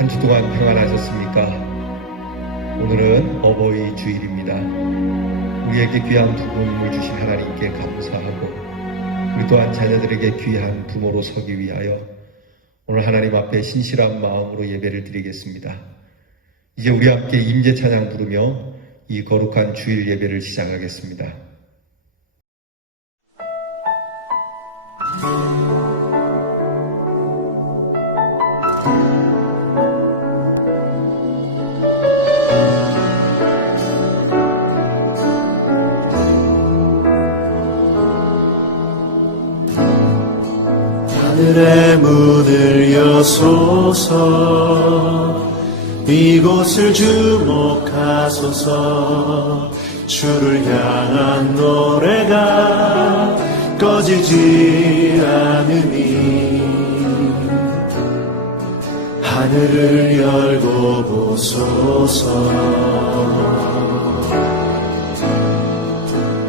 한 주 동안 평안하셨습니까? 오늘은 어버이 주일입니다. 우리에게 귀한 부모님을 주신 하나님께 감사하고 우리 또한 자녀들에게 귀한 부모로 서기 위하여 오늘 하나님 앞에 신실한 마음으로 예배를 드리겠습니다. 이제 우리 함께 임재 찬양 부르며 이 거룩한 주일 예배를 시작하겠습니다. 하늘의 문을 여소서 이곳을 주목하소서 주를 향한 노래가 꺼지지 않으니 하늘을 열고 보소서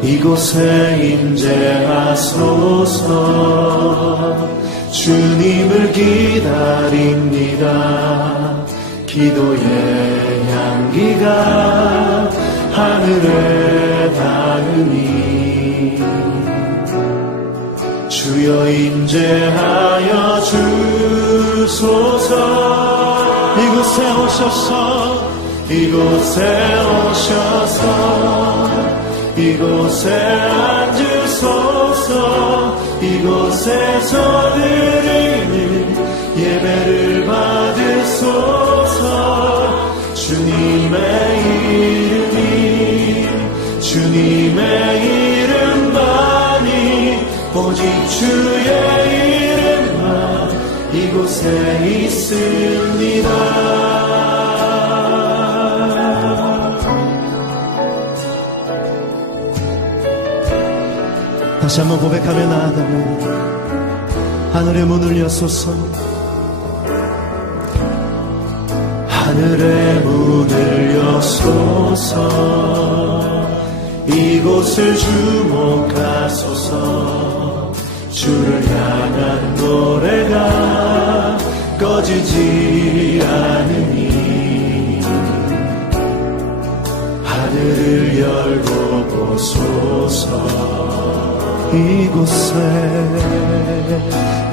이곳에 임재하소서 주님을 기다립니다. 기도의 향기가 하늘에 닿으니 주여 임재하여 주소서 이곳에 오셔서 이곳에 오셔서 이곳에 앉으소서 이곳에서 드리는 예배를 받으소서 주님의 이름만이 오직 주의 이름만 이곳에 있습니다. 다시 한번 고백하며 나아가면 하늘의 문을 여소서 하늘의 문을 여소서 이곳을 주목하소서 주를 향한 노래가 꺼지지 않으니 하늘을 열고 보소서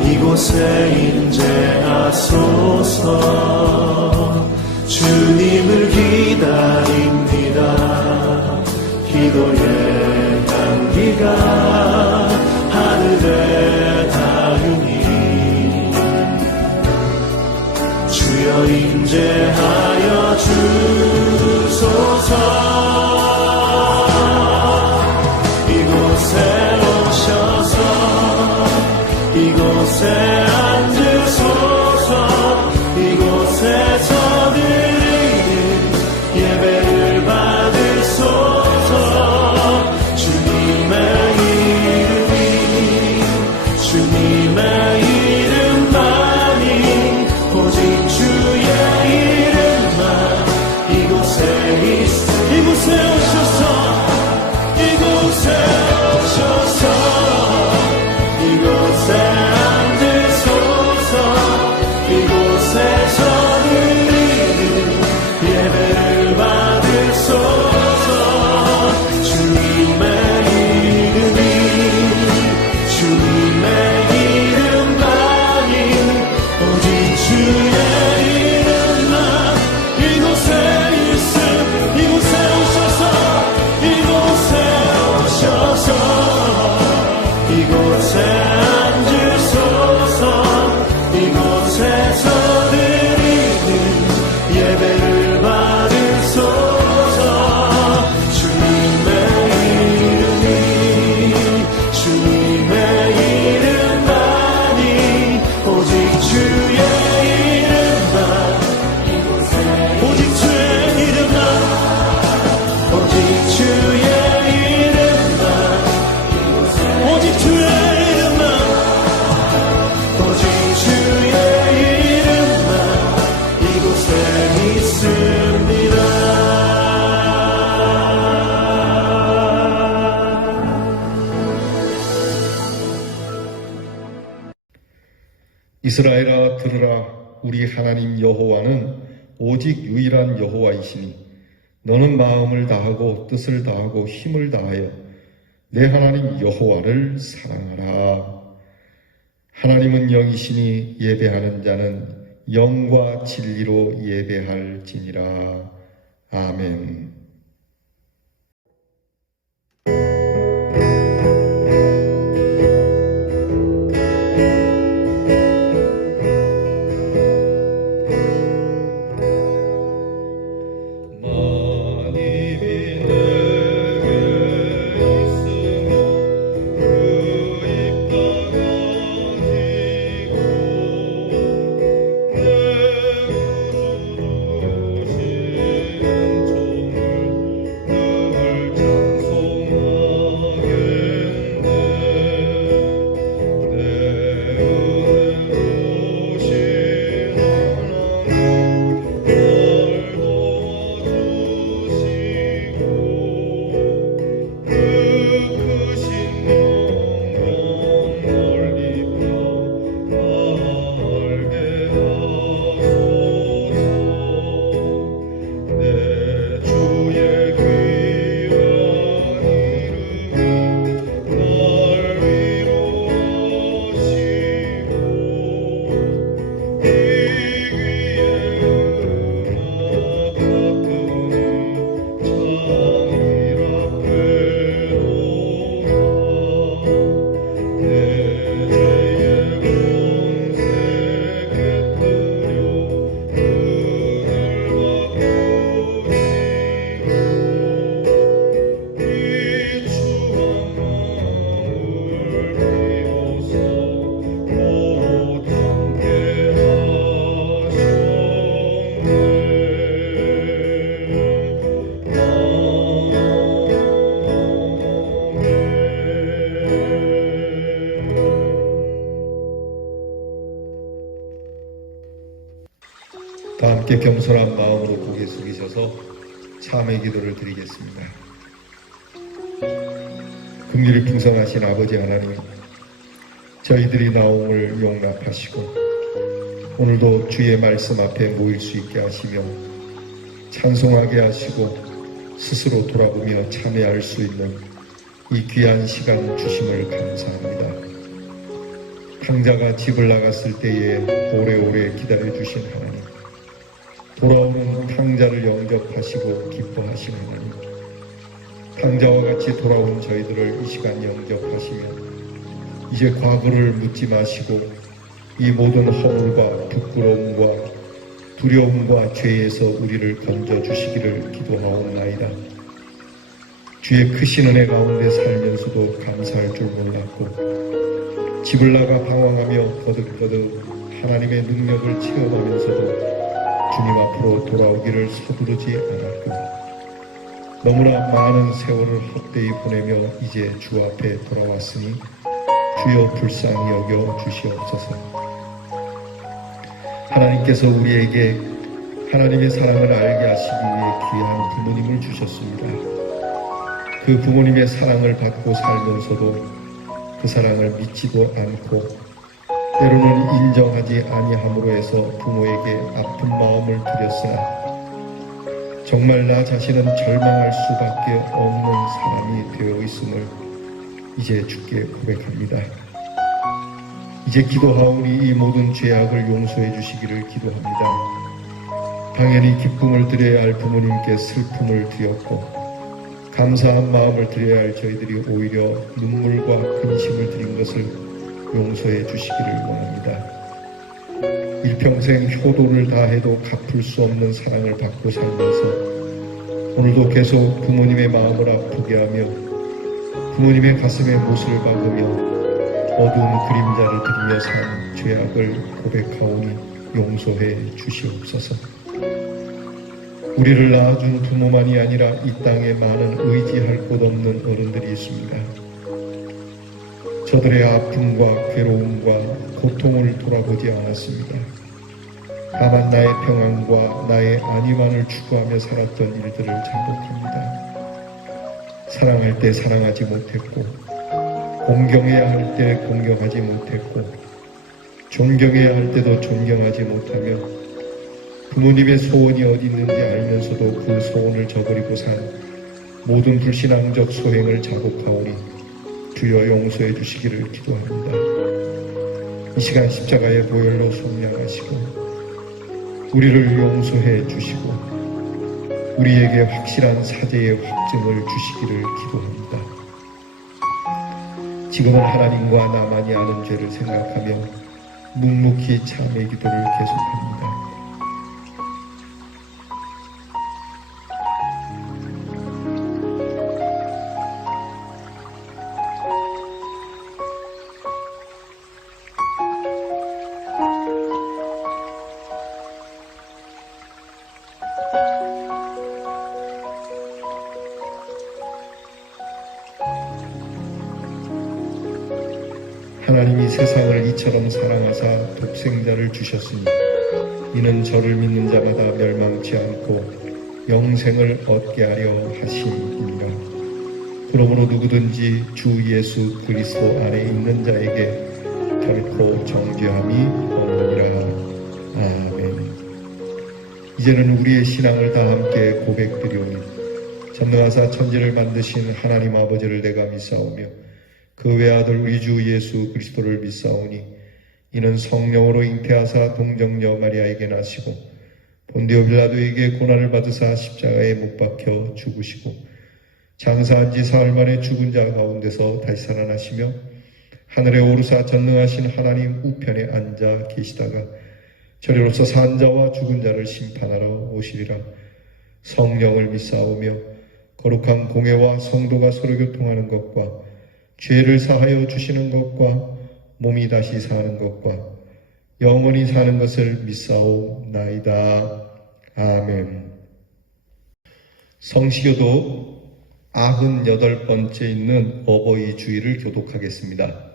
이곳에 임재하소서 주님을 기다립니다. 기도의 향기가 하늘에 닿으니 주여 임재하여 주소서 이곳에 앉으소서 이곳에서 드리는 예배를 받으소서 주님의 이름만이 오직 주의 이름만 이곳에 오셔서 이곳에 앉으소서 이곳에서 드리는 예배를 받으소서 주님의 이름만이 오직 주의 이름만 이곳에 오셔서 이곳에 앉으소서 이곳에서 드리는 예배를 받으소서 주님의 이름만이 오직 주의 이름만 오직 주의 이름만 오직 주의 이름만 오직 주의 이름만 오직 주의 이름만 이곳에 있습니다. 이스라엘아 들으라 우리 하나님 여호와는 오직 유일한 여호와이시니 너는 마음을 다하고 뜻을 다하고 힘을 다하여 내 하나님 여호와를 사랑하라. 하나님은 영이시니 예배하는 자는 영과 진리로 예배할지니라. 아멘. 다 함께 겸손한 마음으로 고개 숙이셔서 참회 기도를 드리겠습니다. 긍휼이 풍성하신 아버지 하나님, 저희들이 나옴을 용납하시고 오늘도 주의 말씀 앞에 모일 수 있게 하시며 찬송하게 하시고 스스로 돌아보며 참회할 수 있는 이 귀한 시간 주심을 감사합니다. 탕자가 집을 나갔을 때에 오래오래 기다려주신 하나님, 돌아오는 탕자를 영접하시고 기뻐하신 하나님, 탕자와 같이 돌아온 저희들을 이 시간 영접하시며 이제 과거를 묻지 마시고 이 모든 허물과 부끄러움과 두려움과 죄에서 우리를 건져주시기를 기도하옵나이다. 주의 크신 은혜 가운데 살면서도 감사할 줄 몰랐고 집을 나가 방황하며 거듭거듭 하나님의 능력을 체험하면서도 주님 앞으로 돌아오기를 서두르지 않았고 너무나 많은 세월을 헛되이 보내며 이제 주 앞에 돌아왔으니 주여 불쌍히 여겨 주시옵소서. 하나님께서 우리에게 하나님의 사랑을 알게 하시기 위해 귀한 부모님을 주셨습니다. 그 부모님의 사랑을 받고 살면서도 그 사랑을 믿지도 않고 때로는 인정하지 아니함으로 해서 부모에게 아픈 마음을 드렸으나 정말 나 자신은 절망할 수밖에 없는 사람이 되어 있음을 이제 주께 고백합니다. 이제 기도하오니 이 모든 죄악을 용서해 주시기를 기도합니다. 당연히 기쁨을 드려야 할 부모님께 슬픔을 드렸고 감사한 마음을 드려야 할 저희들이 오히려 눈물과 근심을 드린 것을 용서해 주시기를 원합니다. 일평생 효도를 다해도 갚을 수 없는 사랑을 받고 살면서 오늘도 계속 부모님의 마음을 아프게 하며 부모님의 가슴에 못을 박으며 어두운 그림자를 들이며 산 죄악을 고백하오니 용서해 주시옵소서. 우리를 낳아준 부모만이 아니라 이 땅에 많은 의지할 곳 없는 어른들이 있습니다. 저들의 아픔과 괴로움과 고통을 돌아보지 않았습니다. 다만 나의 평안과 나의 안위만을 추구하며 살았던 일들을 자복합니다. 사랑할 때 사랑하지 못했고 공경해야 할 때 공경하지 못했고 존경해야 할 때도 존경하지 못하며 부모님의 소원이 어디 있는지 알면서도 그 소원을 저버리고 산 모든 불신앙적 소행을 자복하오니 주여 용서해 주시기를 기도합니다. 이 시간 십자가의 보혈로 속량하시고 우리를 용서해 주시고 우리에게 확실한 사죄의 확증을 주시기를 기도합니다. 지금은 하나님과 나만이 아는 죄를 생각하며 묵묵히 참의 기도를 계속합니다. 하나님이 세상을 이처럼 사랑하사 독생자를 주셨으니 이는 저를 믿는 자마다 멸망치 않고 영생을 얻게 하려 하심이니라. 그러므로 누구든지 주 예수 그리스도 안에 있는 자에게 결코 정죄함이 없느니라. 아멘. 이제는 우리의 신앙을 다 함께 고백드리오니 전능하사 천지를 만드신 하나님 아버지를 내가 믿사오며 그 외아들 우리 주 예수 그리스도를 믿사오니 이는 성령으로 잉태하사 동정녀 마리아에게 나시고 본디오 빌라도에게 고난을 받으사 십자가에 못 박혀 죽으시고 장사한 지 사흘 만에 죽은 자 가운데서 다시 살아나시며 하늘에 오르사 전능하신 하나님 우편에 앉아 계시다가 저리로서 산 자와 죽은 자를 심판하러 오시리라. 성령을 믿사오며 거룩한 공회와 성도가 서로 교통하는 것과 죄를 사하여 주시는 것과 몸이 다시 사는 것과 영원히 사는 것을 믿사오나이다. 아멘. 성시교도 98번째 있는 어버이 주일을 교독하겠습니다.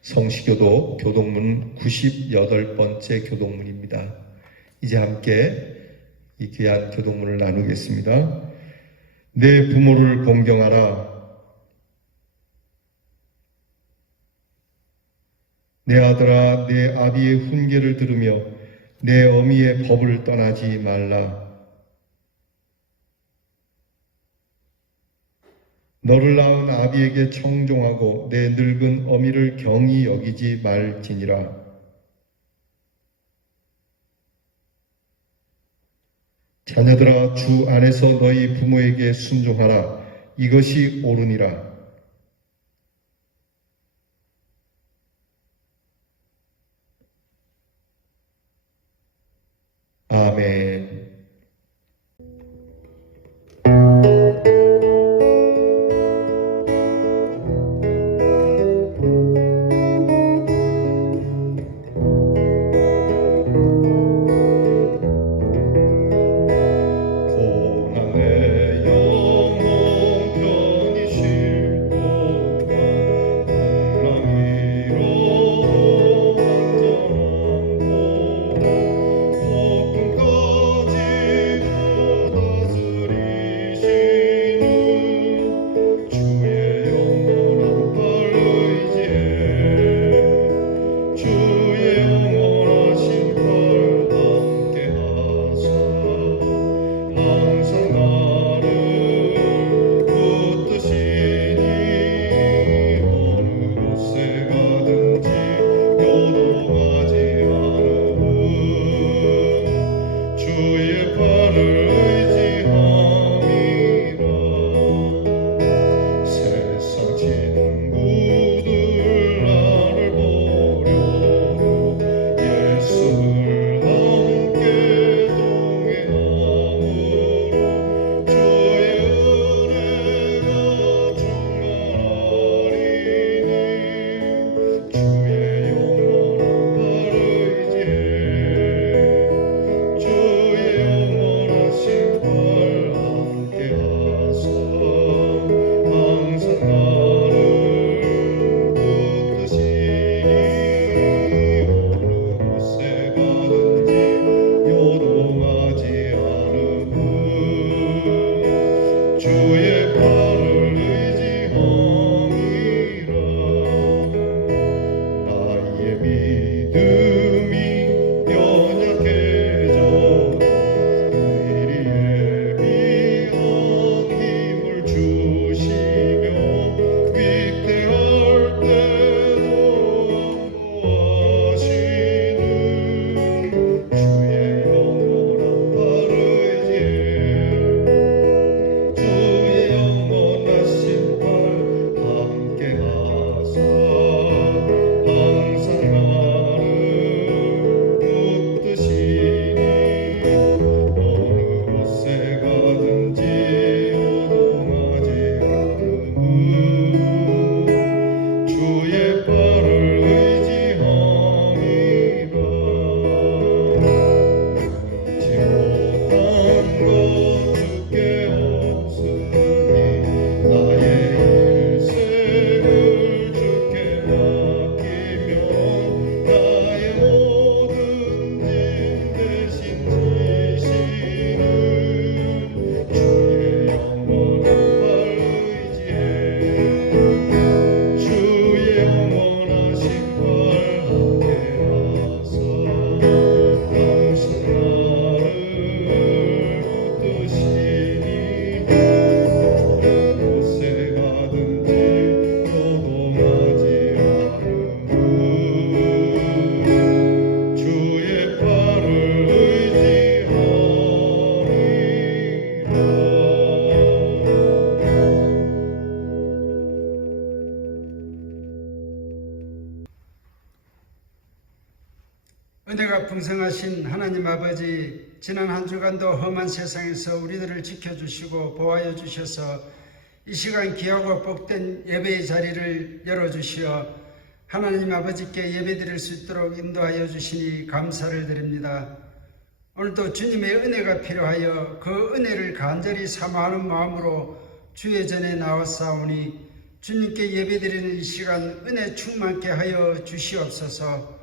성시교도 교독문 98번째 교독문입니다. 이제 함께 이 귀한 교독문을 나누겠습니다. 내 부모를 공경하라. 내 아들아, 내 아비의 훈계를 들으며 내 어미의 법을 떠나지 말라. 너를 낳은 아비에게 청종하고 내 늙은 어미를 경히 여기지 말지니라. 자녀들아, 주 안에서 너희 부모에게 순종하라. 이것이 옳으니라. 아멘. 예비 은혜가 풍성하신 하나님 아버지, 지난 한 주간도 험한 세상에서 우리들을 지켜주시고 보호하여 주셔서 이 시간 귀하고 복된 예배의 자리를 열어주시어 하나님 아버지께 예배드릴 수 있도록 인도하여 주시니 감사를 드립니다. 오늘도 주님의 은혜가 필요하여 그 은혜를 간절히 사모하는 마음으로 주의 전에 나왔사오니 주님께 예배드리는 이 시간 은혜 충만케 하여 주시옵소서.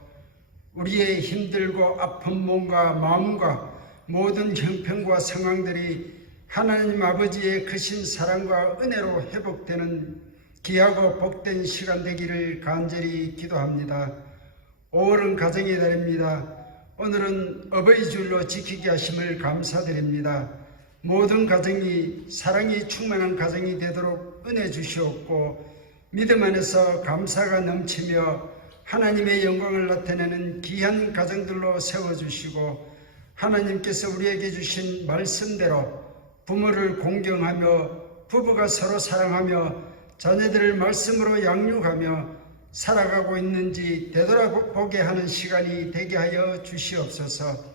우리의 힘들고 아픈 몸과 마음과 모든 형편과 상황들이 하나님 아버지의 크신 사랑과 은혜로 회복되는 귀하고 복된 시간 되기를 간절히 기도합니다. 5월은 가정의 달입니다. 오늘은 어버이 주일로 지키게 하심을 감사드립니다. 모든 가정이 사랑이 충만한 가정이 되도록 은혜 주시옵고 믿음 안에서 감사가 넘치며 하나님의 영광을 나타내는 귀한 가정들로 세워주시고 하나님께서 우리에게 주신 말씀대로 부모를 공경하며 부부가 서로 사랑하며 자녀들을 말씀으로 양육하며 살아가고 있는지 되돌아보게 하는 시간이 되게 하여 주시옵소서.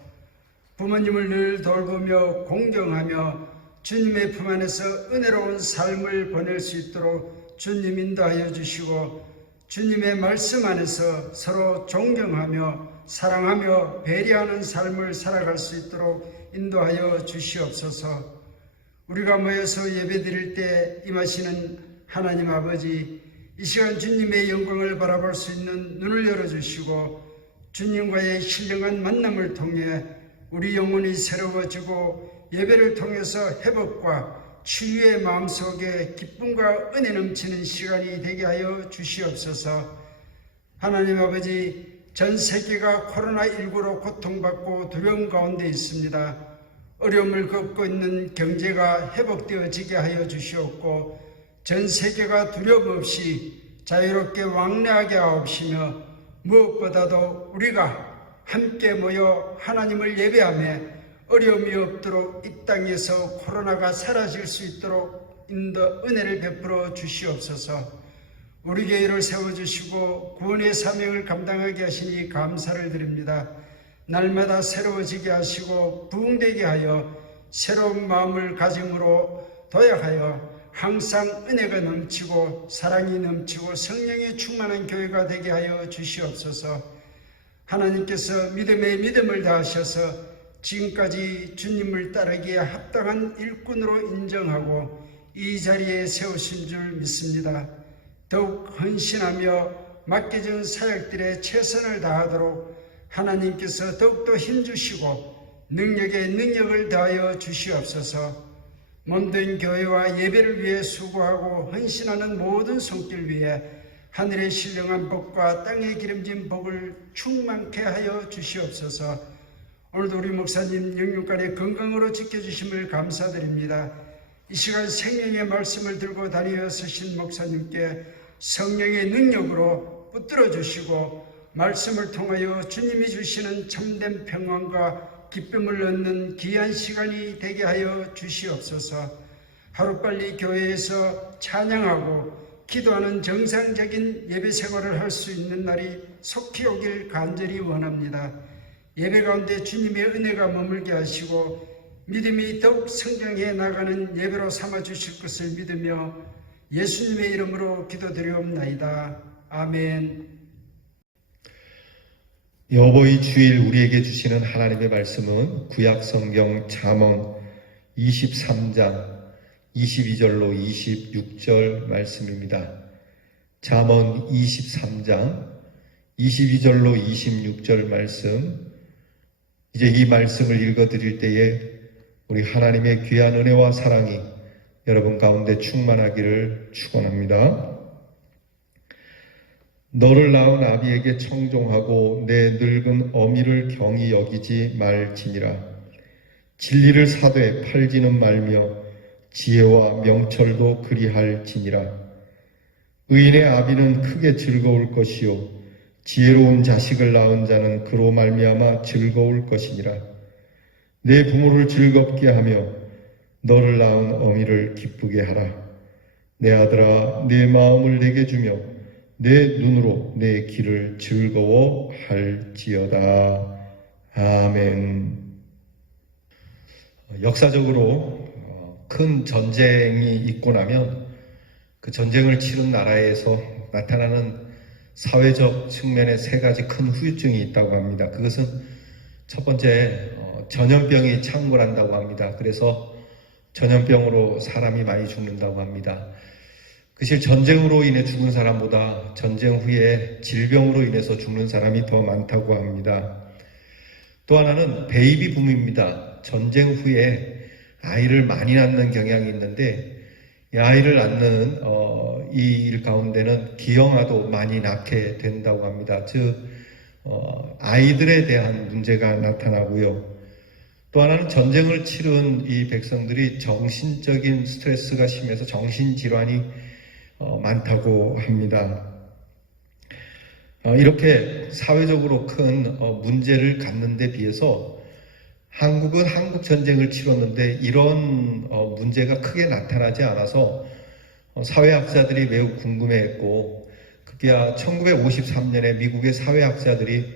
부모님을 늘 돌보며 공경하며 주님의 품 안에서 은혜로운 삶을 보낼 수 있도록 주님 인도하여 주시고 주님의 말씀 안에서 서로 존경하며 사랑하며 배려하는 삶을 살아갈 수 있도록 인도하여 주시옵소서. 우리가 모여서 예배드릴 때 임하시는 하나님 아버지, 이 시간 주님의 영광을 바라볼 수 있는 눈을 열어주시고 주님과의 신령한 만남을 통해 우리 영혼이 새로워지고 예배를 통해서 회복과 치유의 마음속에 기쁨과 은혜 넘치는 시간이 되게 하여 주시옵소서. 하나님 아버지, 전 세계가 코로나19로 고통받고 두려움 가운데 있습니다. 어려움을 겪고 있는 경제가 회복되어지게 하여 주시옵고 전 세계가 두려움 없이 자유롭게 왕래하게 하옵시며 무엇보다도 우리가 함께 모여 하나님을 예배하며 어려움이 없도록 이 땅에서 코로나가 사라질 수 있도록 은혜를 베풀어 주시옵소서. 우리 교회를 세워주시고 구원의 사명을 감당하게 하시니 감사를 드립니다. 날마다 새로워지게 하시고 부흥되게 하여 새로운 마음을 가짐으로 도약하여 항상 은혜가 넘치고 사랑이 넘치고 성령이 충만한 교회가 되게 하여 주시옵소서. 하나님께서 믿음에 믿음을 다하셔서 지금까지 주님을 따르기에 합당한 일꾼으로 인정하고 이 자리에 세우신 줄 믿습니다. 더욱 헌신하며 맡겨진 사역들의 최선을 다하도록 하나님께서 더욱더 힘주시고 능력에 능력을 더하여 주시옵소서. 몸된 교회와 예배를 위해 수고하고 헌신하는 모든 손길 위에 하늘의 신령한 복과 땅의 기름진 복을 충만케 하여 주시옵소서. 오늘도 우리 목사님 영육간에 건강으로 지켜주심을 감사드립니다. 이 시간 생명의 말씀을 들고 다니어 서신 목사님께 성령의 능력으로 붙들어 주시고 말씀을 통하여 주님이 주시는 참된 평안과 기쁨을 얻는 귀한 시간이 되게 하여 주시옵소서. 하루빨리 교회에서 찬양하고 기도하는 정상적인 예배 생활을 할 수 있는 날이 속히 오길 간절히 원합니다. 예배 가운데 주님의 은혜가 머물게 하시고 믿음이 더욱 성장해 나가는 예배로 삼아 주실 것을 믿으며 예수님의 이름으로 기도드리옵나이다. 아멘. 어버이 주일 우리에게 주시는 하나님의 말씀은 구약성경 잠언 23장 22절로 26절 말씀입니다. 잠언 23장 22절로 26절 말씀, 이제 이 말씀을 읽어드릴 때에 우리 하나님의 귀한 은혜와 사랑이 여러분 가운데 충만하기를 축원합니다. 너를 낳은 아비에게 청종하고 내 늙은 어미를 경히 여기지 말지니라. 진리를 사되 팔지는 말며 지혜와 명철도 그리할지니라. 의인의 아비는 크게 즐거울 것이요 지혜로운 자식을 낳은 자는 그로 말미암아 즐거울 것이니라. 내 부모를 즐겁게 하며 너를 낳은 어미를 기쁘게 하라. 내 아들아, 내 마음을 내게 주며 내 눈으로 내 길을 즐거워할지어다. 아멘. 역사적으로 큰 전쟁이 있고 나면 그 전쟁을 치른 나라에서 나타나는 사회적 측면의 세 가지 큰 후유증이 있다고 합니다. 그것은 첫 번째, 전염병이 창궐한다고 합니다. 그래서 전염병으로 사람이 많이 죽는다고 합니다. 그실 전쟁으로 인해 죽은 사람보다 전쟁 후에 질병으로 인해서 죽는 사람이 더 많다고 합니다. 또 하나는 베이비 붐입니다. 전쟁 후에 아이를 많이 낳는 경향이 있는데 이 아이를 낳는 이 일 가운데는 기형아도 많이 낳게 된다고 합니다. 즉 아이들에 대한 문제가 나타나고요. 또 하나는 전쟁을 치른 이 백성들이 정신적인 스트레스가 심해서 정신질환이 많다고 합니다. 이렇게 사회적으로 큰 문제를 갖는 데 비해서 한국은 한국 전쟁을 치렀는데 이런 문제가 크게 나타나지 않아서 사회학자들이 매우 궁금해했고, 그게야 1953년에 미국의 사회학자들이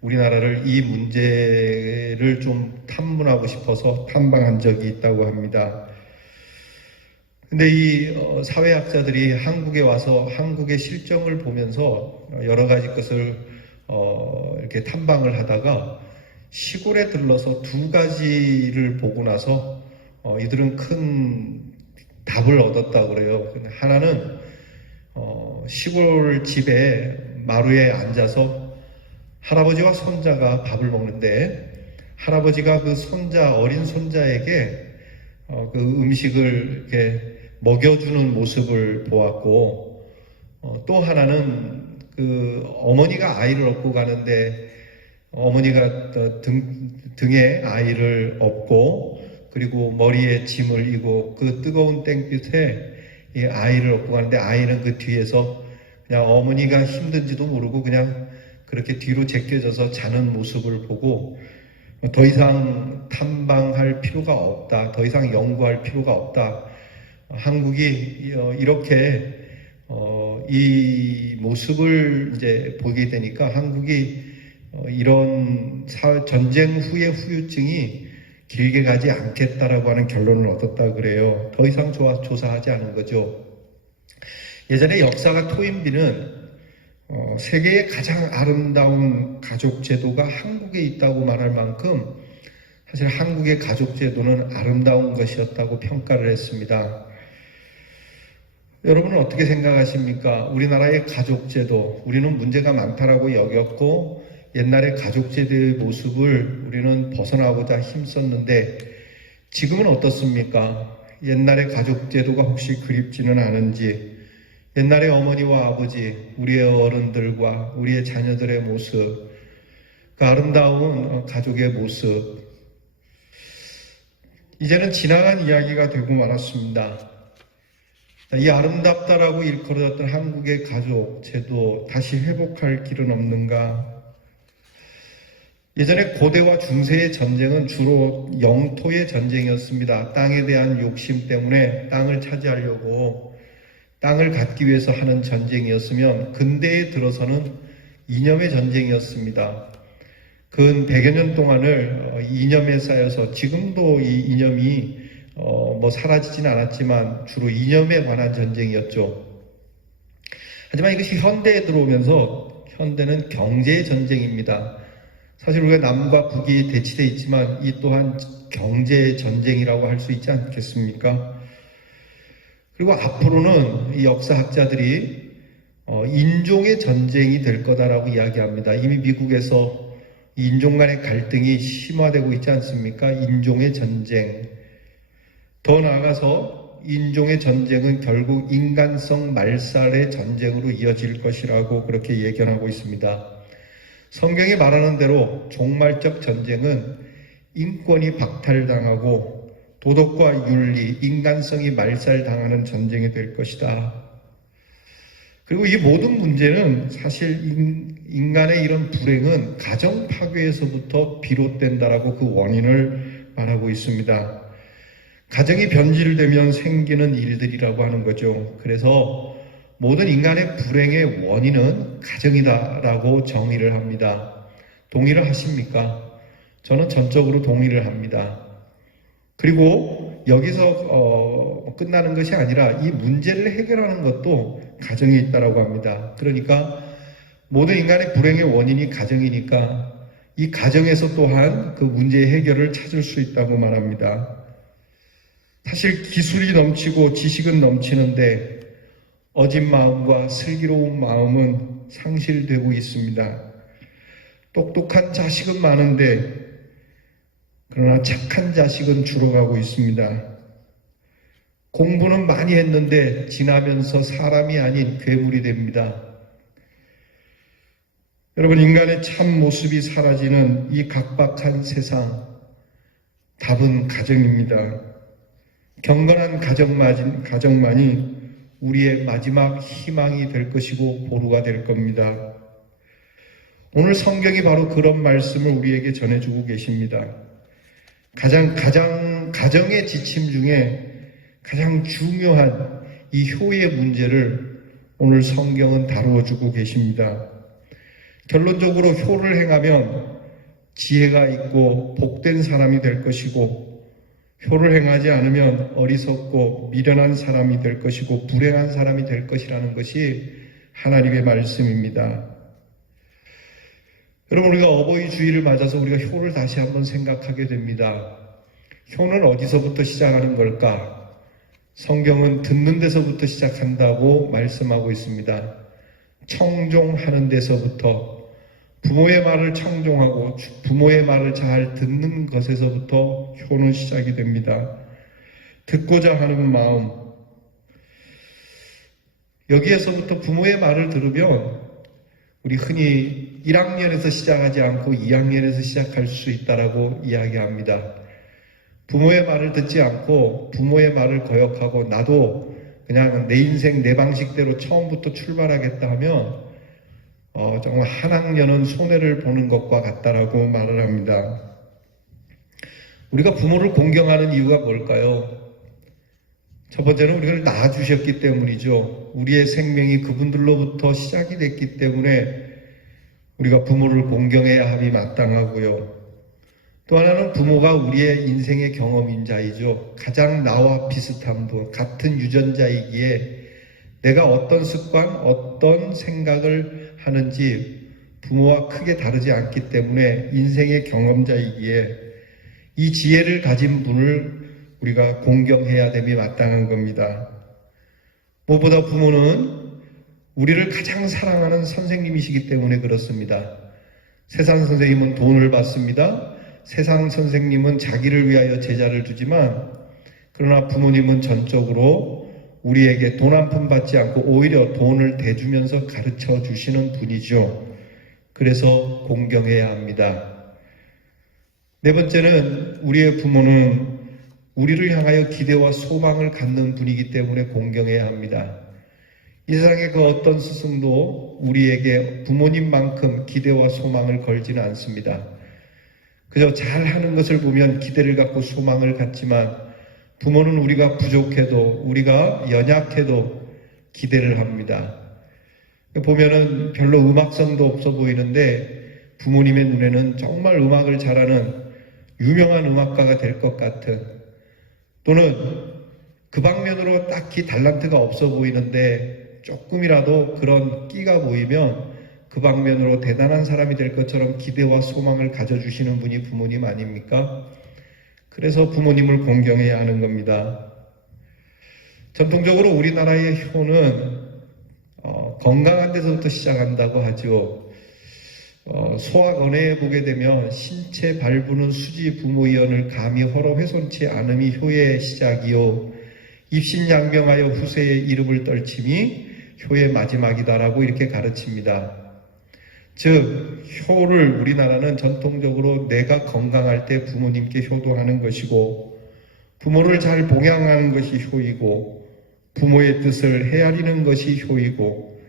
우리나라를 이 문제를 좀 탐문하고 싶어서 탐방한 적이 있다고 합니다. 근데 이 사회학자들이 한국에 와서 한국의 실정을 보면서 여러 가지 것을 이렇게 탐방을 하다가 시골에 들러서 두 가지를 보고 나서 이들은 큰 답을 얻었다고 그래요. 하나는 시골 집에 마루에 앉아서 할아버지와 손자가 밥을 먹는데 할아버지가 그 어린 손자에게 그 음식을 이렇게 먹여주는 모습을 보았고, 또 하나는 그 어머니가 아이를 업고 가는데 어머니가 등에 아이를 업고 그리고 머리에 짐을 이고 그 뜨거운 땡볕에 이 아이를 업고 가는데 아이는 그 뒤에서 그냥 어머니가 힘든지도 모르고 그냥 그렇게 뒤로 제껴져서 자는 모습을 보고 더 이상 탐방할 필요가 없다, 더 이상 연구할 필요가 없다, 한국이 이렇게 이 모습을 이제 보게 되니까 한국이 이런 전쟁 후의 후유증이 길게 가지 않겠다라고 하는 결론을 얻었다 그래요. 더 이상 조사하지 않은 거죠. 예전에 역사가 토인비는 세계의 가장 아름다운 가족 제도가 한국에 있다고 말할 만큼 사실 한국의 가족 제도는 아름다운 것이었다고 평가를 했습니다. 여러분은 어떻게 생각하십니까? 우리나라의 가족 제도, 우리는 문제가 많다라고 여겼고 옛날의 가족제도의 모습을 우리는 벗어나고자 힘썼는데 지금은 어떻습니까? 옛날의 가족제도가 혹시 그립지는 않은지, 옛날의 어머니와 아버지, 우리의 어른들과 우리의 자녀들의 모습, 그 아름다운 가족의 모습, 이제는 지나간 이야기가 되고 말았습니다. 이 아름답다라고 일컬어졌던 한국의 가족 제도 다시 회복할 길은 없는가? 예전에 고대와 중세의 전쟁은 주로 영토의 전쟁이었습니다. 땅에 대한 욕심 때문에 땅을 차지하려고 땅을 갖기 위해서 하는 전쟁이었으면 근대에 들어서는 이념의 전쟁이었습니다. 근 100여 년 동안을 이념에 쌓여서 지금도 이 이념이 사라지진 않았지만 주로 이념에 관한 전쟁이었죠. 하지만 이것이 현대에 들어오면서 현대는 경제의 전쟁입니다. 사실 우리가 남과 북이 대치되어 있지만 이 또한 경제 전쟁이라고 할 수 있지 않겠습니까? 그리고 앞으로는 이 역사학자들이 인종의 전쟁이 될 거다라고 이야기합니다. 이미 미국에서 인종 간의 갈등이 심화되고 있지 않습니까? 인종의 전쟁. 더 나아가서 인종의 전쟁은 결국 인간성 말살의 전쟁으로 이어질 것이라고 그렇게 예견하고 있습니다. 성경이 말하는 대로 종말적 전쟁은 인권이 박탈당하고 도덕과 윤리, 인간성이 말살당하는 전쟁이 될 것이다. 그리고 이 모든 문제는 사실 인간의 이런 불행은 가정 파괴에서부터 비롯된다라고 그 원인을 말하고 있습니다. 가정이 변질되면 생기는 일들이라고 하는 거죠. 그래서 모든 인간의 불행의 원인은 가정이다라고 정의를 합니다. 동의를 하십니까? 저는 전적으로 동의를 합니다. 그리고 여기서 끝나는 것이 아니라 이 문제를 해결하는 것도 가정에 있다라고 합니다. 그러니까 모든 인간의 불행의 원인이 가정이니까 이 가정에서 또한 그 문제의 해결을 찾을 수 있다고 말합니다. 사실 기술이 넘치고 지식은 넘치는데 어진 마음과 슬기로운 마음은 상실되고 있습니다. 똑똑한 자식은 많은데 그러나 착한 자식은 줄어가고 있습니다. 공부는 많이 했는데 지나면서 사람이 아닌 괴물이 됩니다. 여러분, 인간의 참 모습이 사라지는 이 각박한 세상, 답은 가정입니다. 경건한 가정만이 우리의 마지막 희망이 될 것이고 보루가 될 겁니다. 오늘 성경이 바로 그런 말씀을 우리에게 전해주고 계십니다. 가정의 지침 중에 가장 중요한 이 효의 문제를 오늘 성경은 다루어주고 계십니다. 결론적으로 효를 행하면 지혜가 있고 복된 사람이 될 것이고, 효를 행하지 않으면 어리석고 미련한 사람이 될 것이고 불행한 사람이 될 것이라는 것이 하나님의 말씀입니다. 여러분, 우리가 어버이 주일을 맞아서 우리가 효를 다시 한번 생각하게 됩니다. 효는 어디서부터 시작하는 걸까? 성경은 듣는 데서부터 시작한다고 말씀하고 있습니다. 청종하는 데서부터, 부모의 말을 청종하고 부모의 말을 잘 듣는 것에서부터 효는 시작이 됩니다. 듣고자 하는 마음, 여기에서부터 부모의 말을 들으면 우리 흔히 1학년에서 시작하지 않고 2학년에서 시작할 수 있다라고 이야기합니다. 부모의 말을 듣지 않고 부모의 말을 거역하고 나도 그냥 내 인생 내 방식대로 처음부터 출발하겠다 하면 정말 한 학년은 손해를 보는 것과 같다라고 말을 합니다. 우리가 부모를 공경하는 이유가 뭘까요? 첫 번째는 우리를 낳아주셨기 때문이죠. 우리의 생명이 그분들로부터 시작이 됐기 때문에 우리가 부모를 공경해야 함이 마땅하고요. 또 하나는 부모가 우리의 인생의 경험인자이죠. 가장 나와 비슷한 분, 같은 유전자이기에 내가 어떤 습관, 어떤 생각을 하는지 부모와 크게 다르지 않기 때문에 인생의 경험자이기에 이 지혜를 가진 분을 우리가 공경해야 됨이 마땅한 겁니다. 무엇보다 부모는 우리를 가장 사랑하는 선생님이시기 때문에 그렇습니다. 세상 선생님은 돈을 받습니다. 세상 선생님은 자기를 위하여 제자를 두지만, 그러나 부모님은 전적으로 우리에게 돈 한 푼 받지 않고 오히려 돈을 대주면서 가르쳐 주시는 분이죠. 그래서 공경해야 합니다. 네 번째는 우리의 부모는 우리를 향하여 기대와 소망을 갖는 분이기 때문에 공경해야 합니다. 이 세상의 그 어떤 스승도 우리에게 부모님만큼 기대와 소망을 걸지는 않습니다. 그저 잘하는 것을 보면 기대를 갖고 소망을 갖지만 부모는 우리가 부족해도 우리가 연약해도 기대를 합니다. 보면은 별로 음악성도 없어 보이는데 부모님의 눈에는 정말 음악을 잘하는 유명한 음악가가 될 것 같은, 또는 그 방면으로 딱히 달란트가 없어 보이는데 조금이라도 그런 끼가 보이면 그 방면으로 대단한 사람이 될 것처럼 기대와 소망을 가져주시는 분이 부모님 아닙니까? 그래서 부모님을 공경해야 하는 겁니다. 전통적으로 우리나라의 효는 건강한 데서부터 시작한다고 하죠. 소아건회에 보게 되면 신체 발부는 수지 부모이언을 감히 허러 훼손치 않음이 효의 시작이요 입신양명하여 후세의 이름을 떨침이 효의 마지막이다라고 이렇게 가르칩니다. 즉 효를 우리나라는 전통적으로 내가 건강할 때 부모님께 효도하는 것이고, 부모를 잘 봉양하는 것이 효이고, 부모의 뜻을 헤아리는 것이 효이고,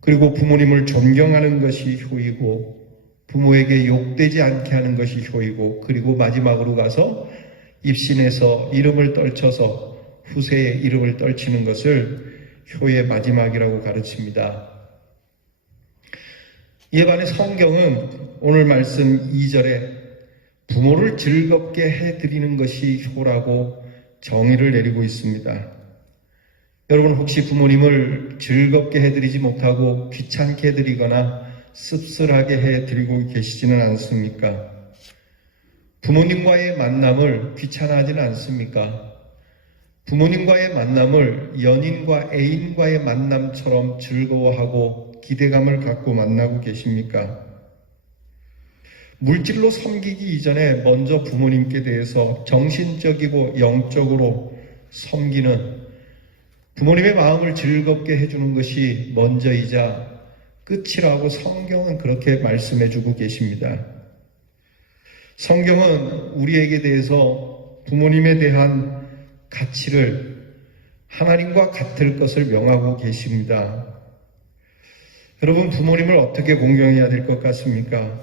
그리고 부모님을 존경하는 것이 효이고, 부모에게 욕되지 않게 하는 것이 효이고, 그리고 마지막으로 가서 입신에서 이름을 떨쳐서 후세의 이름을 떨치는 것을 효의 마지막이라고 가르칩니다. 이에 반해 성경은 오늘 말씀 2절에 부모를 즐겁게 해드리는 것이 효라고 정의를 내리고 있습니다. 여러분 혹시 부모님을 즐겁게 해드리지 못하고 귀찮게 해드리거나 씁쓸하게 해드리고 계시지는 않습니까? 부모님과의 만남을 귀찮아하지는 않습니까? 부모님과의 만남을 연인과 애인과의 만남처럼 즐거워하고 기대감을 갖고 만나고 계십니까? 물질로 섬기기 이전에 먼저 부모님께 대해서 정신적이고 영적으로 섬기는 부모님의 마음을 즐겁게 해주는 것이 먼저이자 끝이라고 성경은 그렇게 말씀해주고 계십니다. 성경은 우리에게 대해서 부모님에 대한 가치를 하나님과 같을 것을 명하고 계십니다. 여러분 부모님을 어떻게 공경해야 될 것 같습니까?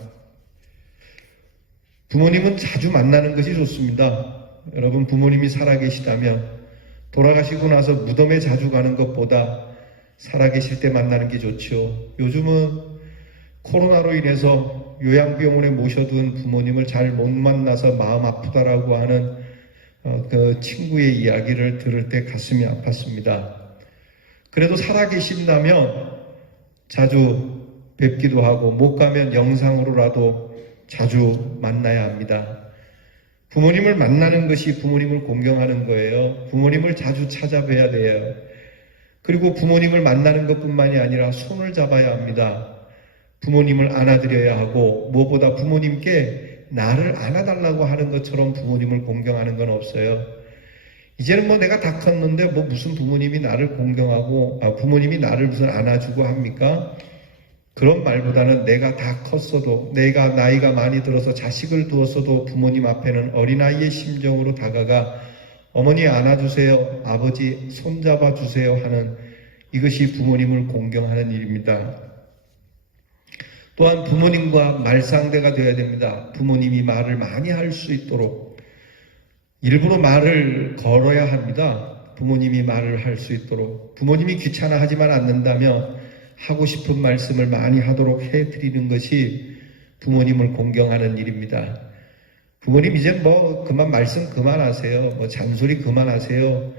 부모님은 자주 만나는 것이 좋습니다. 여러분 부모님이 살아계시다면 돌아가시고 나서 무덤에 자주 가는 것보다 살아계실 때 만나는 게 좋죠. 요즘은 코로나로 인해서 요양병원에 모셔둔 부모님을 잘 못 만나서 마음 아프다라고 하는 그 친구의 이야기를 들을 때 가슴이 아팠습니다. 그래도 살아계신다면 자주 뵙기도 하고 못 가면 영상으로라도 자주 만나야 합니다. 부모님을 만나는 것이 부모님을 공경하는 거예요. 부모님을 자주 찾아뵈야 돼요. 그리고 부모님을 만나는 것뿐만이 아니라 손을 잡아야 합니다. 부모님을 안아드려야 하고 무엇보다 부모님께 나를 안아달라고 하는 것처럼 부모님을 공경하는 건 없어요. 이제는 뭐 내가 다 컸는데 뭐 무슨 부모님이 나를 공경하고 부모님이 나를 무슨 안아주고 합니까? 그런 말보다는 내가 다 컸어도 내가 나이가 많이 들어서 자식을 두었어도 부모님 앞에는 어린아이의 심정으로 다가가 어머니 안아주세요, 아버지 손잡아 주세요 하는 이것이 부모님을 공경하는 일입니다. 또한 부모님과 말상대가 되어야 됩니다. 부모님이 말을 많이 할 수 있도록 일부러 말을 걸어야 합니다. 부모님이 말을 할 수 있도록 부모님이 귀찮아하지만 않는다면 하고 싶은 말씀을 많이 하도록 해드리는 것이 부모님을 공경하는 일입니다. 부모님 이제 뭐 그만 말씀 그만하세요. 뭐 잔소리 그만하세요.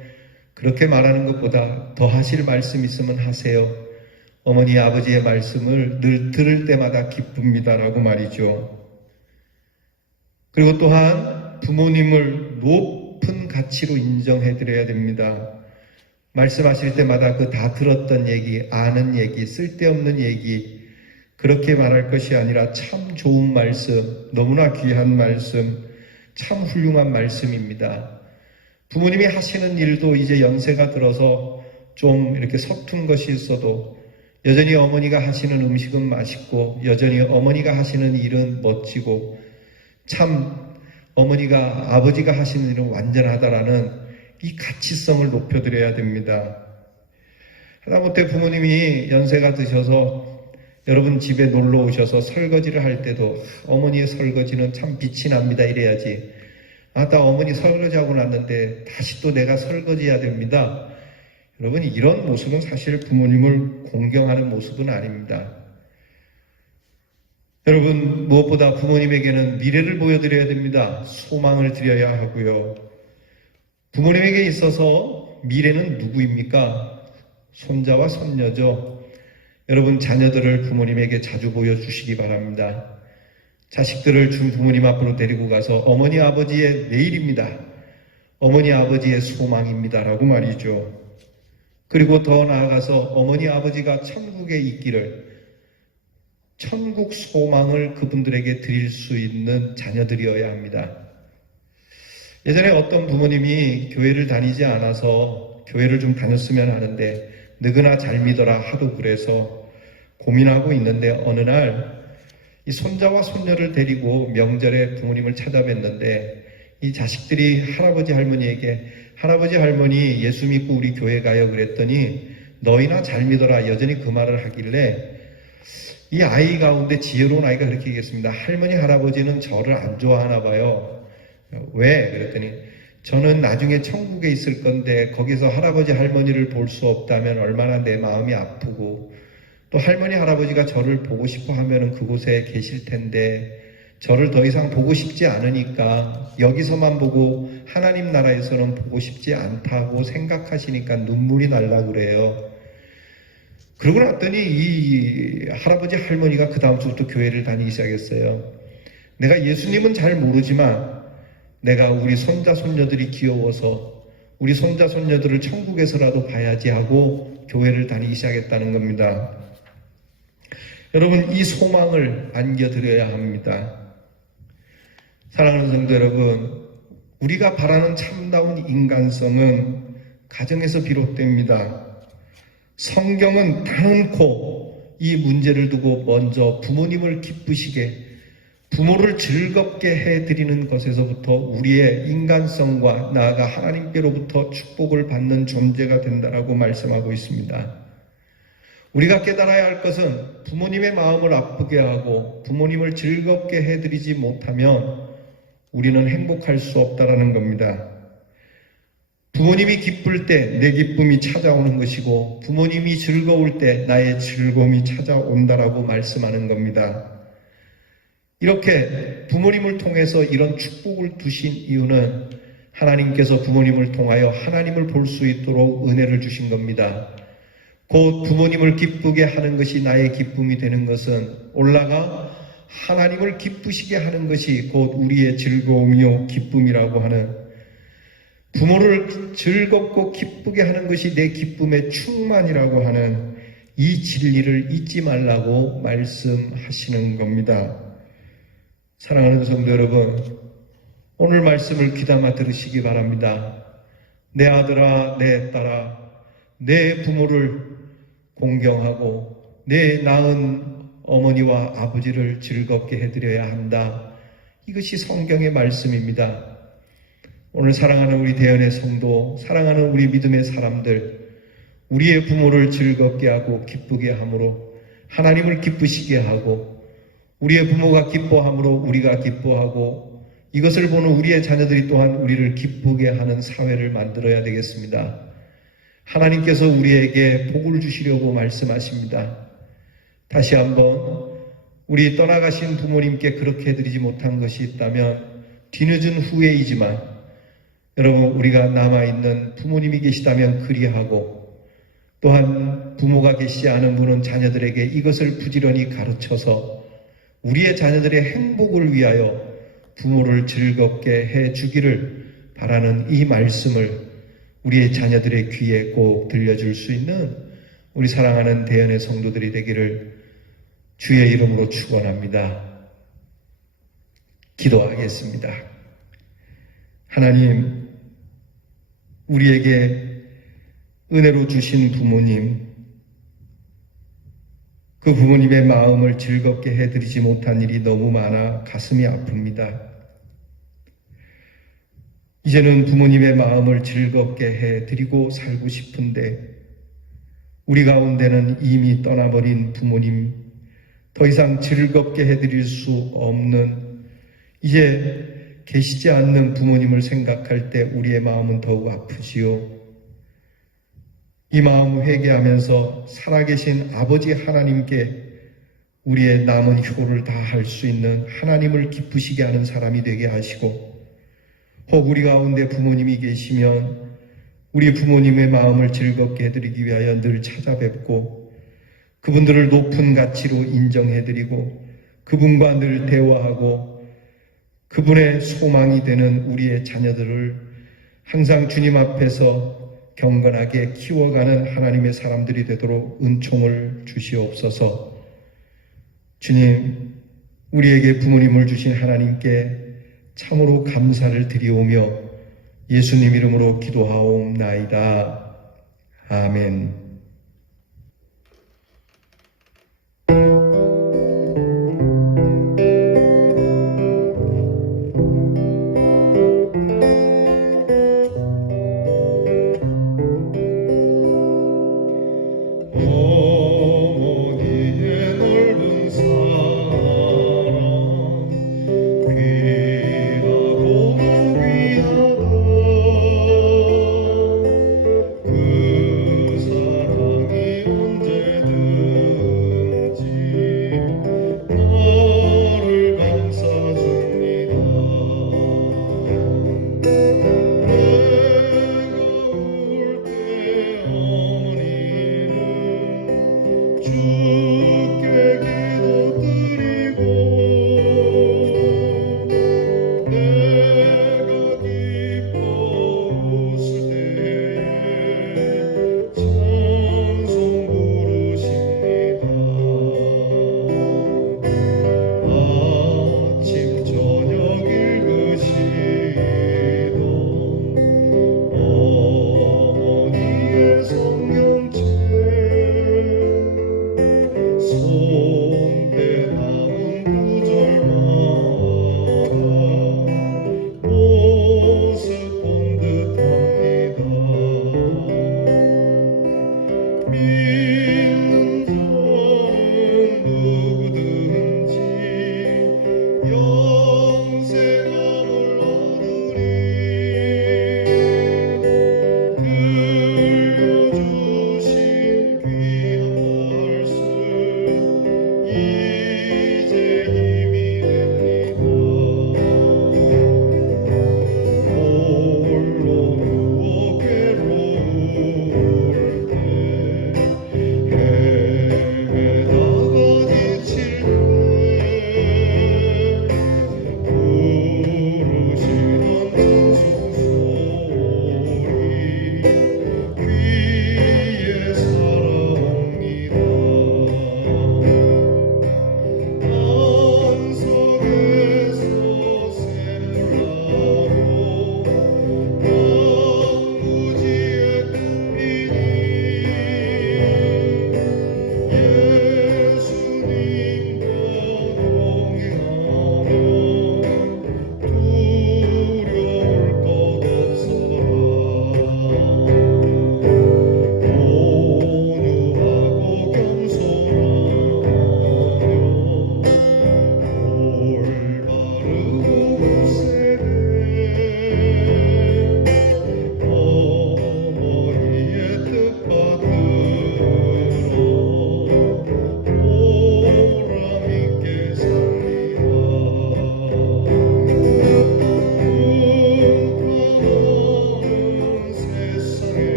그렇게 말하는 것보다 더 하실 말씀 있으면 하세요. 어머니 아버지의 말씀을 늘 들을 때마다 기쁩니다라고 말이죠. 그리고 또한 부모님을 높은 가치로 인정해드려야 됩니다. 말씀하실 때마다 그 다 들었던 얘기, 아는 얘기, 쓸데없는 얘기 그렇게 말할 것이 아니라 참 좋은 말씀, 너무나 귀한 말씀, 참 훌륭한 말씀입니다. 부모님이 하시는 일도 이제 연세가 들어서 좀 이렇게 서툰 것이 있어도 여전히 어머니가 하시는 음식은 맛있고 여전히 어머니가 하시는 일은 멋지고 참 어머니가 아버지가 하시는 일은 완전하다라는 이 가치성을 높여드려야 됩니다. 하다못해 부모님이 연세가 드셔서 여러분 집에 놀러 오셔서 설거지를 할 때도 어머니의 설거지는 참 빛이 납니다 이래야지. 아따 어머니 설거지하고 났는데 다시 또 내가 설거지해야 됩니다. 여러분 이런 모습은 사실 부모님을 공경하는 모습은 아닙니다. 여러분 무엇보다 부모님에게는 미래를 보여드려야 됩니다. 소망을 드려야 하고요. 부모님에게 있어서 미래는 누구입니까? 손자와 손녀죠. 여러분 자녀들을 부모님에게 자주 보여주시기 바랍니다. 자식들을 준 부모님 앞으로 데리고 가서 어머니 아버지의 내일입니다. 어머니 아버지의 소망입니다 라고 말이죠. 그리고 더 나아가서 어머니 아버지가 천국에 있기를 천국 소망을 그분들에게 드릴 수 있는 자녀들이어야 합니다. 예전에 어떤 부모님이 교회를 다니지 않아서 교회를 좀 다녔으면 하는데 너그나 잘 믿어라 하도 그래서 고민하고 있는데 어느 날 이 손자와 손녀를 데리고 명절에 부모님을 찾아뵀는데 이 자식들이 할아버지 할머니에게 할아버지 할머니 예수 믿고 우리 교회 가요 그랬더니 너희나 잘 믿어라 여전히 그 말을 하길래 이 아이 가운데 지혜로운 아이가 그렇게 얘기했습니다. 할머니 할아버지는 저를 안 좋아하나 봐요. 왜? 그랬더니 저는 나중에 천국에 있을 건데 거기서 할아버지 할머니를 볼 수 없다면 얼마나 내 마음이 아프고 또 할머니 할아버지가 저를 보고 싶어 하면은 그곳에 계실 텐데 저를 더 이상 보고 싶지 않으니까, 여기서만 보고 하나님 나라에서는 보고 싶지 않다고 생각하시니까 눈물이 날라 그래요. 그러고 났더니 이 할아버지 할머니가 그 다음 주부터 교회를 다니기 시작했어요. 내가 예수님은 잘 모르지만 내가 우리 손자 손녀들이 귀여워서 우리 손자 손녀들을 천국에서라도 봐야지 하고 교회를 다니기 시작했다는 겁니다. 여러분, 이 소망을 안겨드려야 합니다. 사랑하는 성도 여러분, 우리가 바라는 참다운 인간성은 가정에서 비롯됩니다. 성경은 단언코 이 문제를 두고 먼저 부모님을 기쁘시게, 부모를 즐겁게 해드리는 것에서부터 우리의 인간성과 나아가 하나님께로부터 축복을 받는 존재가 된다라고 말씀하고 있습니다. 우리가 깨달아야 할 것은 부모님의 마음을 아프게 하고 부모님을 즐겁게 해드리지 못하면 우리는 행복할 수 없다라는 겁니다. 부모님이 기쁠 때 내 기쁨이 찾아오는 것이고 부모님이 즐거울 때 나의 즐거움이 찾아온다라고 말씀하는 겁니다. 이렇게 부모님을 통해서 이런 축복을 두신 이유는 하나님께서 부모님을 통하여 하나님을 볼 수 있도록 은혜를 주신 겁니다. 곧 부모님을 기쁘게 하는 것이 나의 기쁨이 되는 것은 올라가 하나님을 기쁘시게 하는 것이 곧 우리의 즐거움이요 기쁨이라고 하는, 부모를 즐겁고 기쁘게 하는 것이 내 기쁨의 충만이라고 하는 이 진리를 잊지 말라고 말씀하시는 겁니다. 사랑하는 성도 여러분, 오늘 말씀을 귀담아 들으시기 바랍니다. 내 아들아, 내 딸아, 내 부모를 공경하고 내 낳은 어머니와 아버지를 즐겁게 해드려야 한다. 이것이 성경의 말씀입니다. 오늘 사랑하는 우리 대연의 성도, 사랑하는 우리 믿음의 사람들, 우리의 부모를 즐겁게 하고 기쁘게 함으로 하나님을 기쁘시게 하고, 우리의 부모가 기뻐함으로 우리가 기뻐하고, 이것을 보는 우리의 자녀들이 또한 우리를 기쁘게 하는 사회를 만들어야 되겠습니다. 하나님께서 우리에게 복을 주시려고 말씀하십니다. 다시 한번 우리 떠나가신 부모님께 그렇게 해드리지 못한 것이 있다면 뒤늦은 후회이지만, 여러분, 우리가 남아있는 부모님이 계시다면 그리하고, 또한 부모가 계시지 않은 분은 자녀들에게 이것을 부지런히 가르쳐서 우리의 자녀들의 행복을 위하여 부모를 즐겁게 해주기를 바라는 이 말씀을 우리의 자녀들의 귀에 꼭 들려줄 수 있는 우리 사랑하는 대연의 성도들이 되기를 주의 이름으로 축원합니다. 기도하겠습니다. 하나님, 우리에게 은혜로 주신 부모님, 그 부모님의 마음을 즐겁게 해드리지 못한 일이 너무 많아 가슴이 아픕니다. 이제는 부모님의 마음을 즐겁게 해드리고 살고 싶은데 우리 가운데는 이미 떠나버린 부모님, 더 이상 즐겁게 해드릴 수 없는, 이제 계시지 않는 부모님을 생각할 때 우리의 마음은 더욱 아프지요. 이 마음 회개하면서 살아계신 아버지 하나님께 우리의 남은 효를 다할 수 있는 하나님을 기쁘시게 하는 사람이 되게 하시고, 혹 우리 가운데 부모님이 계시면 우리 부모님의 마음을 즐겁게 해드리기 위하여 늘 찾아뵙고 그분들을 높은 가치로 인정해드리고 그분과 늘 대화하고 그분의 소망이 되는 우리의 자녀들을 항상 주님 앞에서 경건하게 키워가는 하나님의 사람들이 되도록 은총을 주시옵소서. 주님, 우리에게 부모님을 주신 하나님께 참으로 감사를 드리오며 예수님 이름으로 기도하옵나이다. 아멘.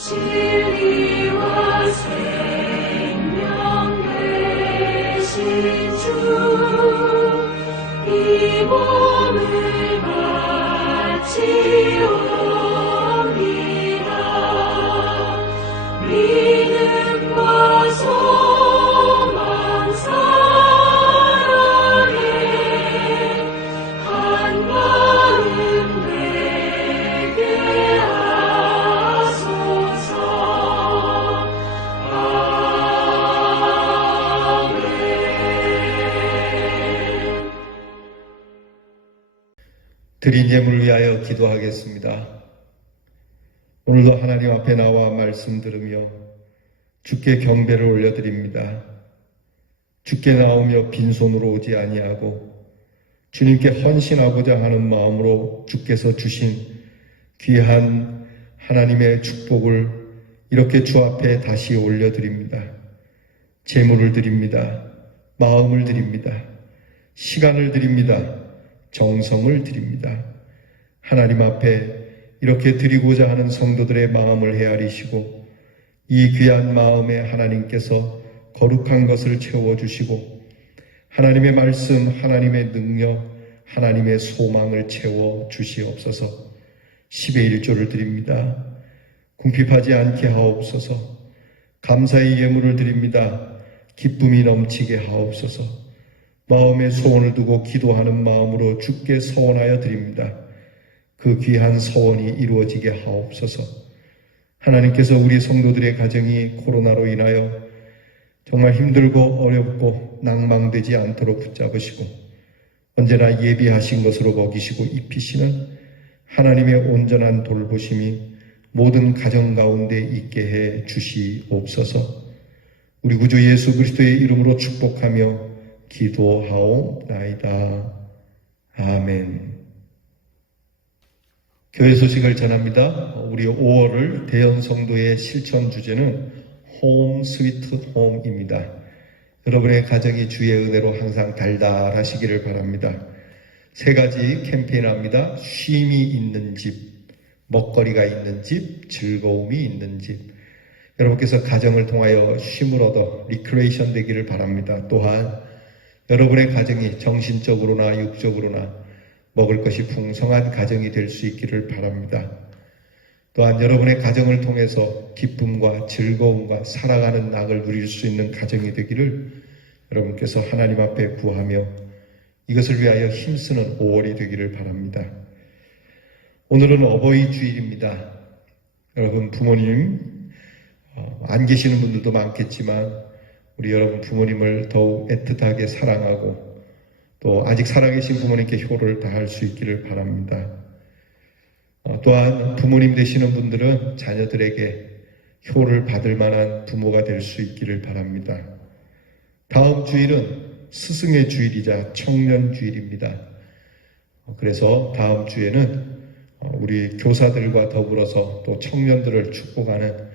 진리와 생명 되신 주, 이 몸을 바치옵니다. 믿음과 소망 사랑에 한마음 되게 하소서. 아멘. 드린 예물을 위하여 기도하겠습니다. 오늘도 하나님 앞에 나와 말씀 들으며 주께 경배를 올려드립니다. 주께 나오며 빈손으로 오지 아니하고 주님께 헌신하고자 하는 마음으로 주께서 주신 귀한 하나님의 축복을 이렇게 주 앞에 다시 올려드립니다. 재물을 드립니다. 마음을 드립니다. 시간을 드립니다. 정성을 드립니다. 하나님 앞에 이렇게 드리고자 하는 성도들의 마음을 헤아리시고 이 귀한 마음에 하나님께서 거룩한 것을 채워주시고 하나님의 말씀, 하나님의 능력, 하나님의 소망을 채워주시옵소서. 10의 1조를 드립니다. 궁핍하지 않게 하옵소서. 감사의 예물을 드립니다. 기쁨이 넘치게 하옵소서. 마음에 소원을 두고 기도하는 마음으로 주께 서원하여 드립니다. 그 귀한 서원이 이루어지게 하옵소서. 하나님께서 우리 성도들의 가정이 코로나로 인하여 정말 힘들고 어렵고 낭망되지 않도록 붙잡으시고 언제나 예비하신 것으로 먹이시고 입히시는 하나님의 온전한 돌보심이 모든 가정 가운데 있게 해 주시옵소서. 우리 구주 예수 그리스도의 이름으로 축복하며 기도하옵나이다. 아멘. 교회 소식을 전합니다. 우리 5월을 대연 성도의 실천 주제는 홈 스위트 홈입니다. 여러분의 가정이 주의 은혜로 항상 달달하시기를 바랍니다. 3가지 캠페인합니다. 쉼이 있는 집, 먹거리가 있는 집, 즐거움이 있는 집. 여러분께서 가정을 통하여 쉼을 얻어 리크레이션 되기를 바랍니다. 또한 여러분의 가정이 정신적으로나 육적으로나 먹을 것이 풍성한 가정이 될 수 있기를 바랍니다. 또한 여러분의 가정을 통해서 기쁨과 즐거움과 살아가는 낙을 누릴 수 있는 가정이 되기를 여러분께서 하나님 앞에 구하며 이것을 위하여 힘쓰는 5월이 되기를 바랍니다. 오늘은 어버이 주일입니다. 여러분 부모님 안 계시는 분들도 많겠지만 우리 여러분 부모님을 더욱 애틋하게 사랑하고 또 아직 살아계신 부모님께 효를 다할 수 있기를 바랍니다. 또한 부모님 되시는 분들은 자녀들에게 효를 받을 만한 부모가 될 수 있기를 바랍니다. 다음 주일은 스승의 주일이자 청년 주일입니다. 그래서 다음 주에는 우리 교사들과 더불어서 또 청년들을 축복하는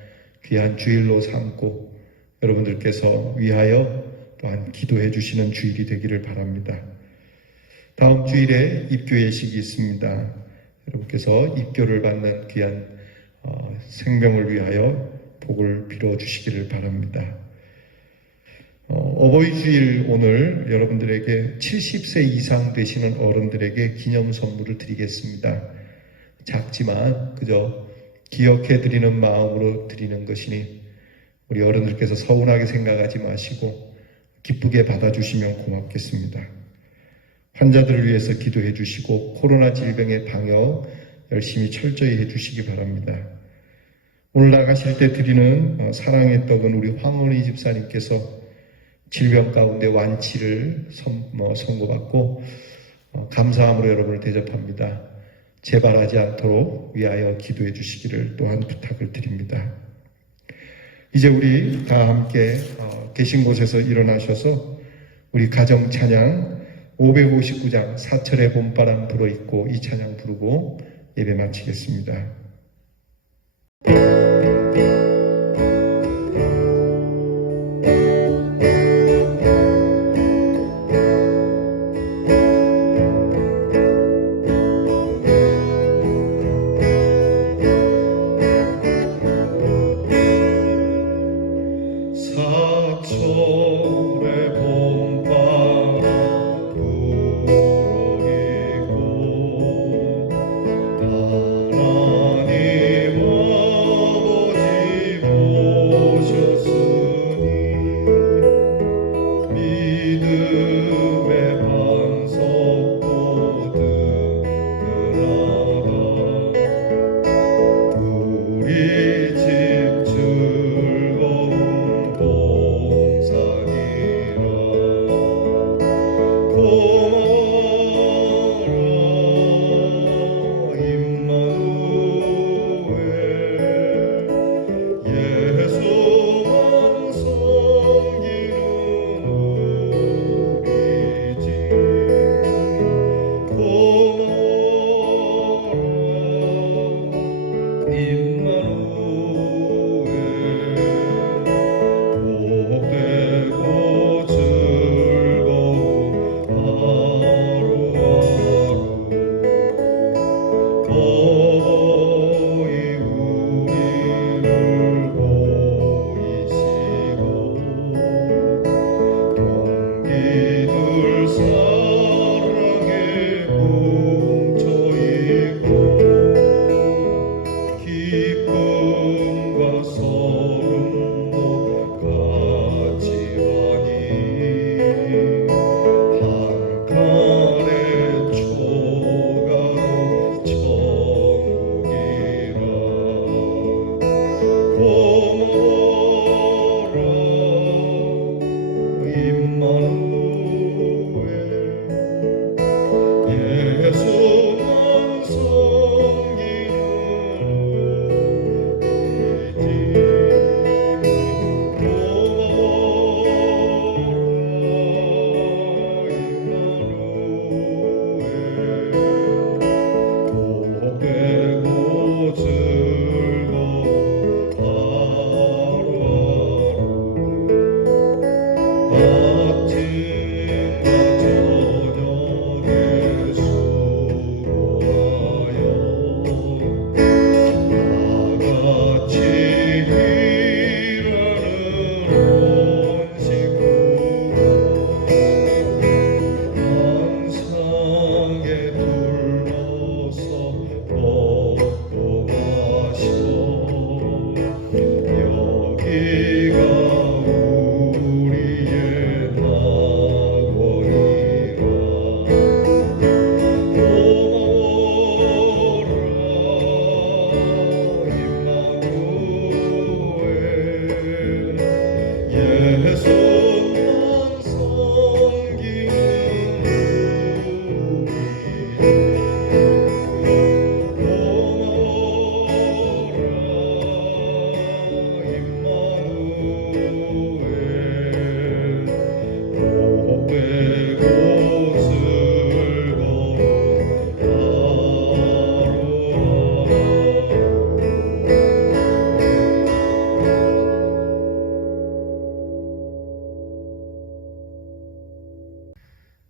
귀한 주일로 삼고 여러분들께서 위하여 또한 기도해 주시는 주일이 되기를 바랍니다. 다음 주일에 입교 예식이 있습니다. 여러분께서 입교를 받는 귀한 생명을 위하여 복을 빌어 주시기를 바랍니다. 어버이 주일 오늘 여러분들에게 70세 이상 되시는 어른들에게 기념 선물을 드리겠습니다. 작지만 그저 기억해 드리는 마음으로 드리는 것이니 우리 어른들께서 서운하게 생각하지 마시고 기쁘게 받아주시면 고맙겠습니다. 환자들을 위해서 기도해 주시고 코로나 질병의 방역 열심히 철저히 해 주시기 바랍니다. 오늘 나가실 때 드리는 사랑의 떡은 우리 황원희 집사님께서 질병 가운데 완치를 선고받고 감사함으로 여러분을 대접합니다. 재발하지 않도록 위하여 기도해 주시기를 또한 부탁을 드립니다. 이제 우리 다 함께 계신 곳에서 일어나셔서 우리 가정 찬양 559장 사철의 봄바람 불어있고 이 찬양 부르고 예배 마치겠습니다.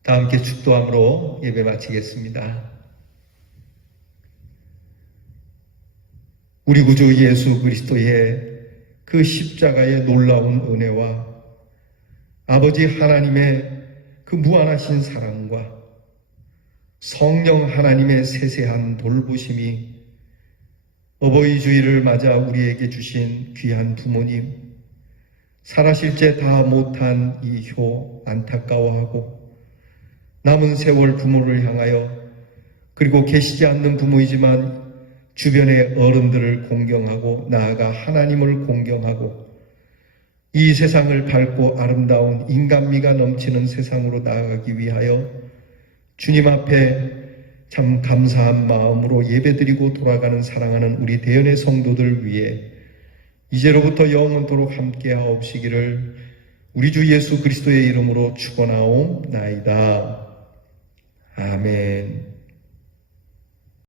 다 함께 축도함으로 예배 마치겠습니다. 우리 구주 예수 그리스도의 그 십자가의 놀라운 은혜와 아버지 하나님의 그 무한하신 사랑과 성령 하나님의 세세한 돌보심이 어버이 주일을 맞아 우리에게 주신 귀한 부모님, 살아실 때 다 못한 이 효 안타까워하고 남은 세월 부모를 향하여, 그리고 계시지 않는 부모이지만 주변의 어른들을 공경하고 나아가 하나님을 공경하고 이 세상을 밝고 아름다운 인간미가 넘치는 세상으로 나아가기 위하여 주님 앞에 참 감사한 마음으로 예배드리고 돌아가는 사랑하는 우리 대연의 성도들 위해 이제로부터 영원토록 함께하옵시기를 우리 주 예수 그리스도의 이름으로 축원하옵나이다. 아멘.